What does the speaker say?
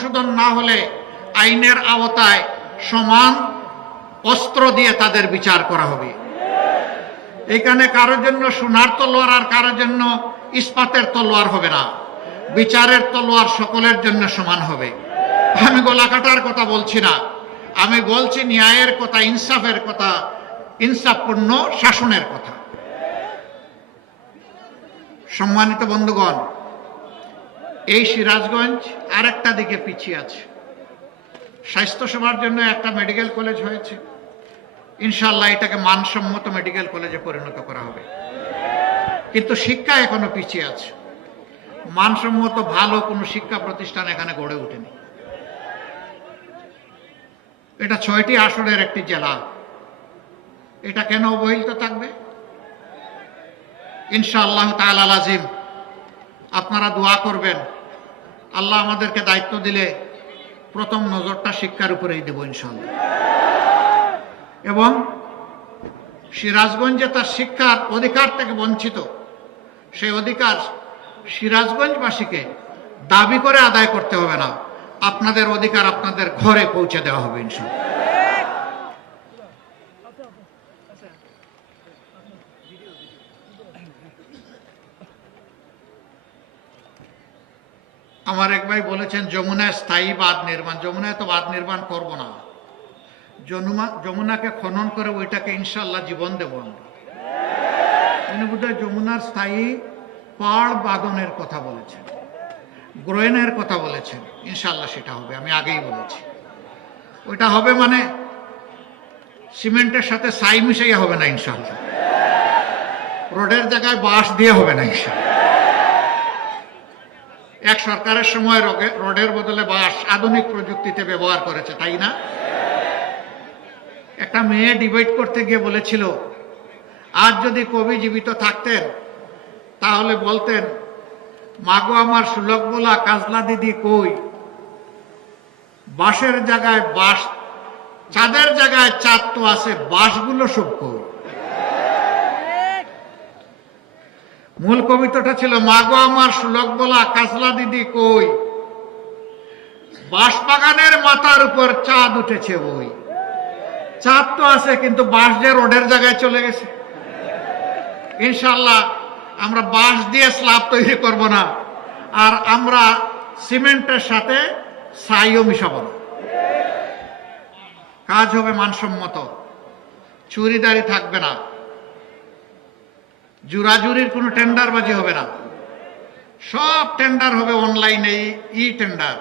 সংশোধন না হলে আইনের আওতায় সমান অস্ত্র দিয়ে তাদের বিচার করা হবে। এখানে কারোর জন্য সোনার তলোয়ার আর কারোর জন্য ইস্পাতের তলোয়ার হবে না, বিচারের তলোয়ার সকলের জন্য সমান হবে। আমি গলা কাটার কথা বলছি না, আমি বলছি ন্যায়ের কথা, ইনসাফের কথা, ইনসাফপূর্ণ শাসনের কথা। সম্মানিত বন্ধুগণ, এই সিরাজগঞ্জ আরেকটা দিকে পিছিয়ে আছে। স্বাস্থ্যসেবার জন্য একটা মেডিকেল কলেজ হয়েছে, ইনশাআল্লাহ এটাকে মানসম্মত মেডিকেল কলেজে পরিণত করা হবে। কিন্তু শিক্ষা এখনো পিছিয়ে আছে, মানসম্মত ভালো কোনো শিক্ষা প্রতিষ্ঠান এখানে গড়ে ওঠেনি। এটা ৬টি আসনের একটি জেলা, এটা কেন অবহেলিত থাকবে? ইনশাআল্লাহ তাআলা আজিম আপনারা দোয়া করবেন, আল্লাহ আমাদেরকে দায়িত্ব দিলে প্রথম নজরটা শিক্ষার উপরেই দেব ইনশাআল্লাহ। এবং সিরাজগঞ্জে তার শিক্ষার অধিকার থেকে বঞ্চিত, সেই অধিকার সিরাজগঞ্জবাসীকে দাবি করে আদায় করতে হবে না, আপনাদের অধিকার আপনাদের ঘরে পৌঁছে দেওয়া হবে ইনশাআল্লাহ। আমার এক ভাই বলেছেন যমুনায় স্থায়ী বাঁধ নির্মাণ। যমুনায় তো বাঁধ নির্মাণ করব না, যমুনাকে খনন করে ওইটাকে ইনশাআল্লাহ জীবন দেব আমরা। উনি বোধহয় যমুনার স্থায়ী পাড় বাঁধনের কথা বলেছেন, গ্রহণের কথা বলেছেন। ইনশাআল্লাহ সেটা হবে, আমি আগেই বলেছি। ওইটা হবে মানে সিমেন্টের সাথে ছাই মিশাইয়া হবে না ইনশাআল্লাহ, রোডের জায়গায় বাঁশ দিয়ে হবে না ইনশাআল্লাহ। এক সরকারের সময় রোডের বদলে বাঁশ আধুনিক প্রযুক্তিতে ব্যবহার করেছে, তাই না? একটা মেয়ে ডিবেট করতে গিয়ে বলেছিল, আজ যদি কবি জীবিত থাকতেন তাহলে বলতেন, মাগো আমার সুলভ বলা কাজলা দিদি কই, বাঁশের জায়গায় বাঁশ, চাঁদের জায়গায় চাঁদ তো আছে, বাঁশগুলো সব কই। মূল কবিতাটা ছিল, মাগো আমার সুলভ বলা কাজলা দিদি কই, বাঁশবাগানের মাথার উপর চাঁদ উঠেছে বই। চাঁদ তো আছে, কিন্তু বাঁশ যে রোডের জায়গায় চলে গেছে। ইনশাআল্লাহ আমরা বাঁশ দিয়ে স্ল্যাব তৈরি করব না, আর আমরা সিমেন্টের সাথে ছাইও মিশাবো না। কাজ হবে মানসম্মত, চুরিদারি থাকবে না, জুরাজুরির কোনো টেন্ডারবাজি হবে না, সব টেন্ডার হবে অনলাইনে, ই টেন্ডার।